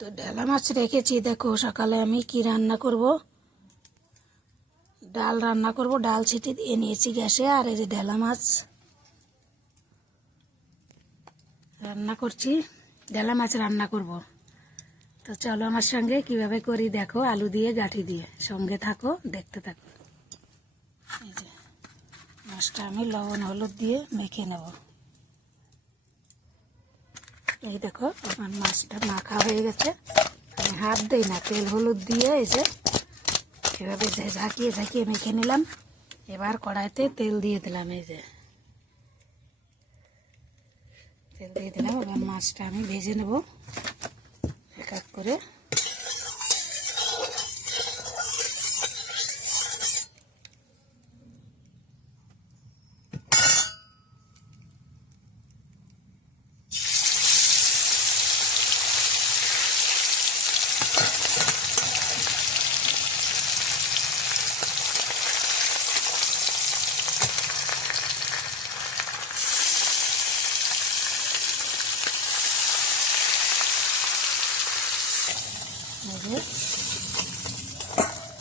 তো ঢেলা মাছ রেখেছি। দেখো সকালে আমি কি রান্না করব, ডাল রান্না করব। ডাল ছিটি দিয়ে নিয়েছি গ্যাসে, আর এই যে ঢেলা মাছ রান্না করছি। ঢেলা মাছ রান্না করব। তো চলো আমার সঙ্গে কিভাবে করি দেখো, আলু দিয়ে গাঁঠি দিয়ে। সঙ্গে থাকো, দেখতে থাকো। এই যে মাছটা আমি লবণ হলুদ দিয়ে মেখে নেব। এই দেখো আমার মাছটা মাখা হয়ে গেছে। আমি হাত দিই না, তেল হলুদ দিয়ে এই যে এভাবে ঝাঁকিয়ে ঝাঁকিয়ে মেখে নিলাম। এবার কড়াইতে তেল দিয়ে দিলাম। এই যে তেল দিয়ে দিলাম। এবার মাছটা আমি ভেজে নেব এক এক করে।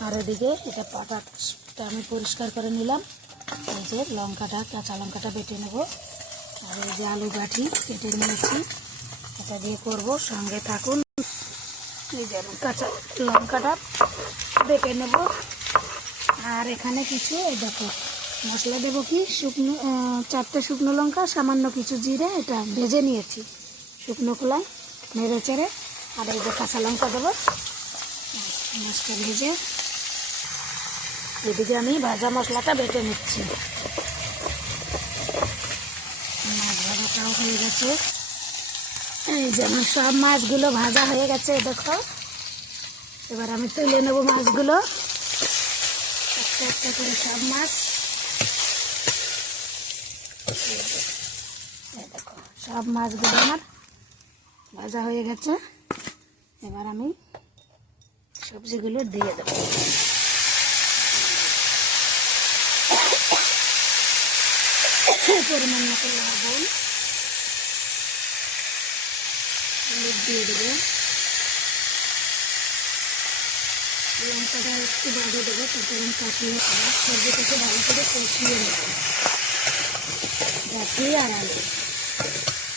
আর এদিকে এটা পাটাটা আমি পরিষ্কার করে নিলাম। এই যে লঙ্কাটা, কাঁচা লঙ্কাটা বেটে নেব। আর এই যে আলু গাঁঠি কেটে নিয়েছি, এটা দিয়ে করব। সঙ্গে থাকুন। এই যে আমি কাঁচা লঙ্কাটা বেটে নেব। আর এখানে কিছু এই দেখো মশলা দেবো, কি শুকনো 4টে শুকনো লঙ্কা, সামান্য কিছু জিরে, এটা ভেজে নিয়েছি শুকনো খোলায় নেড়ে চেড়ে। আর এই যে কাঁচা লঙ্কা দেবো। মাছটা ভেজে এদিকে আমি ভাজা মশলাটা বেটে নিচ্ছি। মাছ ভাজাটাও হয়ে গেছে। এই যে আমার সব মাছগুলো ভাজা হয়ে গেছে দেখো। এবার আমি তুলে নেব মাছগুলো একটা একটা করে, সব মাছ। দেখো সব মাছগুলো আমার ভাজা হয়ে গেছে। এবার আমি সবজিগুলো দিয়ে দেবো। পরিমাণ মতো লবণ, হলুদ দিয়ে দেবো। লঙ্কাটা একটু বাড়িয়ে দেবো, তারপর আমি কষিয়ে সবজিটাকে ভালো করে কষিয়ে নেব। গাঁঠি আর আলু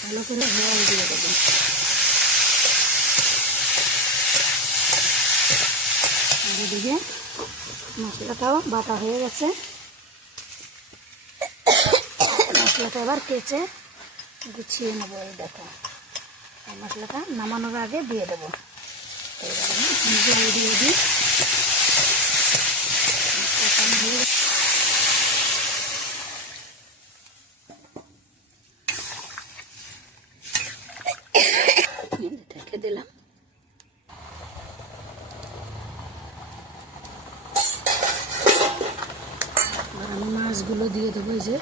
ভালো করে জল দিয়ে দেবো। এদিকে মশলাটাও বাটা হয়ে গেছে। মশলাটা এবার কেচে গুছিয়ে নেবো। এই দেখো এই মশলাটা নামানোর আগে দিয়ে দেবো। এবার আমি জল দিয়ে দিই। ঢেকে দিলাম। আর আমি মাছগুলো দিয়ে দেবো। এই যে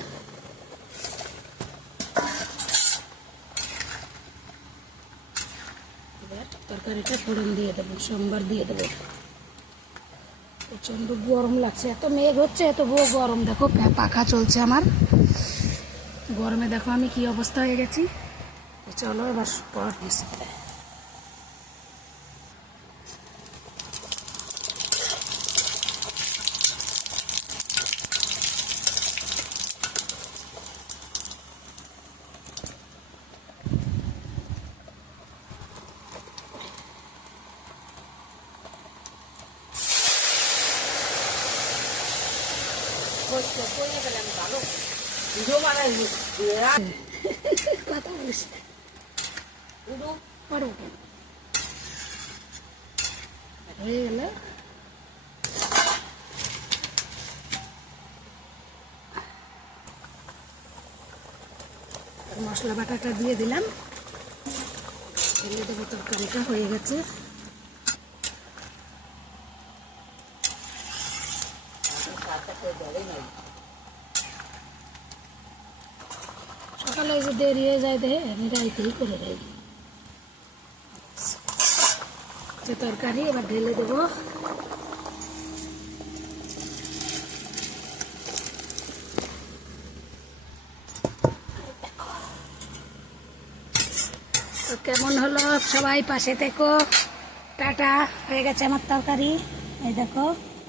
তরকারিটা ফোড়ন দিয়ে দেবো, সোমবার দিয়ে দেবো। প্রচণ্ড গরম লাগছে, এত মেঘ হচ্ছে, তবুও গরম। দেখো পাখা চলছে আমার, গরমে দেখো আমি কি অবস্থা হয়ে গেছি। চলো এবার পর কথা বলিস হয়ে গেল। মশলা বাটাটা দিয়ে দিলাম, ঢেলে দেবো। তরকারিটা হয়ে গেছে। সকালে যে দেরি হয়ে যায় দেখে আমি রাইতেই করে দেই তরকারি। এবার ঢেলে দেবো। কেমন হলো সবাই পাশে থেকো। টাটা। হয়ে গেছে আমার তরকারি, এই দেখো।